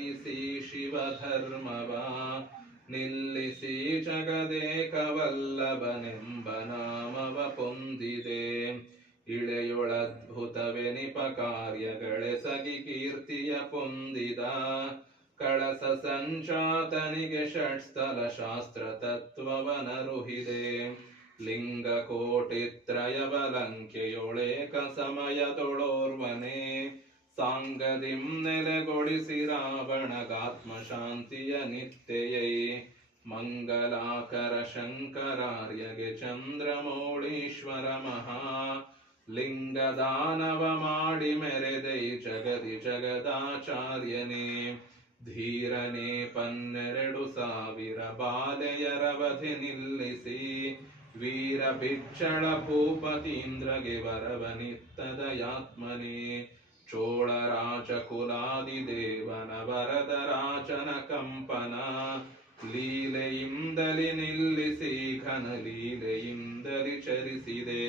ಪಾಲಯಿಸಿ ಶಿವಧರ್ಮವ ನಿಲ್ಲಿಸಿ ಜಗದೇಕವಲ್ಲಭನೆಂಬ ನಾಮವ ಪೊಂದಿದೆ. ಇಳೆಯೊಳದ್ಭುತವೆನಿಪ ಕಾರ್ಯಗಳೆಸಗಿ ಕೀರ್ತಿಯ ಪೊಂದಿದ ಕಳಸ ಸಂಚಾತನಿಗೆ ಷಟ್ಸ್ಥಲ ಶಾಸ್ತ್ರ ತತ್ವವನರುಹಿದೆ. ಲಿಂಗ ಕೋಟಿತ್ರಯವಲಂಕೆಯೊಳೇಕ ಸಮಯದೊಳೋರ್ವನೆ ಸಾಂಗದಿಂ ನೆಲೆಗೊಳಿಸಿ ರಾವಣಗಾತ್ಮಶಾಂತಿಯ ನಿತ್ಯಯೈ. ಮಂಗಲಾಕರ ಶಂಕರಾರ್ಯಗೆ ಚಂದ್ರಮೌಳೀಶ್ವರ ಮಹಾ ಲಿಂಗದಾನವ ಮಾಡಿ ಮೆರೆದೈ ಜಗದಿ ಜಗದಾಚಾರ್ಯನೇ. ಧೀರನೇ 12,000 ಬಾಲೆಯರವಧಿ ನಿಲ್ಲಿಸಿ ವೀರ ಭಿಕ್ಷಳ ಭೂಪತೀಂದ್ರಗೆ ವರವನಿತ್ತದ ಯಾತ್ಮನೇ. ಚೋಳ ರಾಜಕುಲಾದಿದೇವನ ವರದ ರಾಜನ ಕಂಪನ ಲೀಲೆಯಿಂದಲಿ ನಿಲ್ಲಿಸಿ ಘನ ಲೀಲೆಯಿಂದಲಿ ಚರಿಸಿದೆ.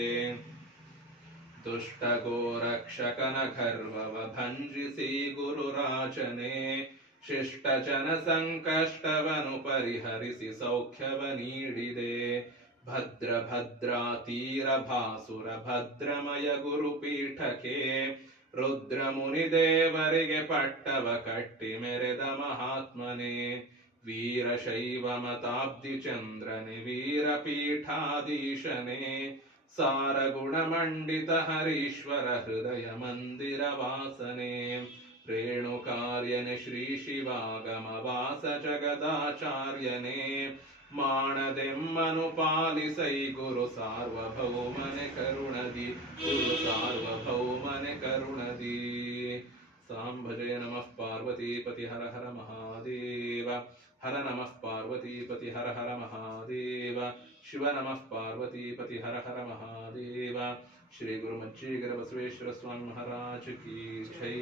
ದುಷ್ಟ ಗೋರಕ್ಷಕನ ಗರ್ವವ ಭಂಜಿಸಿ ಗುರುರಾಜನೇ ಶಿಷ್ಟ ಜನ ಸಂಕಷ್ಟವನು ಪರಿಹರಿಸಿ ಸೌಖ್ಯವ ನೀಡಿದೆ. ಭದ್ರ ಭದ್ರಾತೀರ ಭಾಸುರ ಭದ್ರಮಯ ಗುರುಪೀಠಕ್ಕೆ ರುದ್ರ ಮುನಿದೇವರಿಗೆ ಪಟ್ಟವ ಕಟ್ಟಿ ಮೆರೆದ ಮಹಾತ್ಮನೇ. ವೀರಶೈವ ಮತಾಬ್ದಿ ಚಂದ್ರನೇ ವೀರಪೀಠಾಧೀಶನೇ ಸಾರಗುಣಮಂಡಿತ ಹರೀಶ್ವರ ಹೃದಯ ಮಂದಿರ ವಾಸನೆ. ರೇಣುಕಾರ್ಯನೆ ಶ್ರೀ ಶಿವಾಗಮ ವಾಸ ಜಗದಾಚಾರ್ಯನೇ ಮಾಣದೆಮ್ಮನು ಪಾಲಿಸೈ ಗುರು ಸಾರ್ವಭೌಮನೆ ಕರುಣದಿ ಗುರು ಸಾರ್ವಭೌಮನೆ ಕರುಣದಿ. ಸಾಂಭಜಯ ನಮಃ ಪಾರ್ವತೀಪತಿ ಹರ ಹರ ಮಹಾದೇವ. ಹರ ನಮಃ ಪಾರ್ವತೀಪತಿ ಹರ ಹರ ಮಹಾದೇವ. ಶಿವ ನಮಃ ಪಾರ್ವತೀಪತಿ ಹರ ಹರ ಮಹಾದೇವ. ಶ್ರೀ ಗುರು ಮಜ್ಜಿಗರ ಬಸವೇಶ್ವರ ಸ್ವಾಮಿ ಮಹಾರಾಜ್ ಕಿ ಜೈ.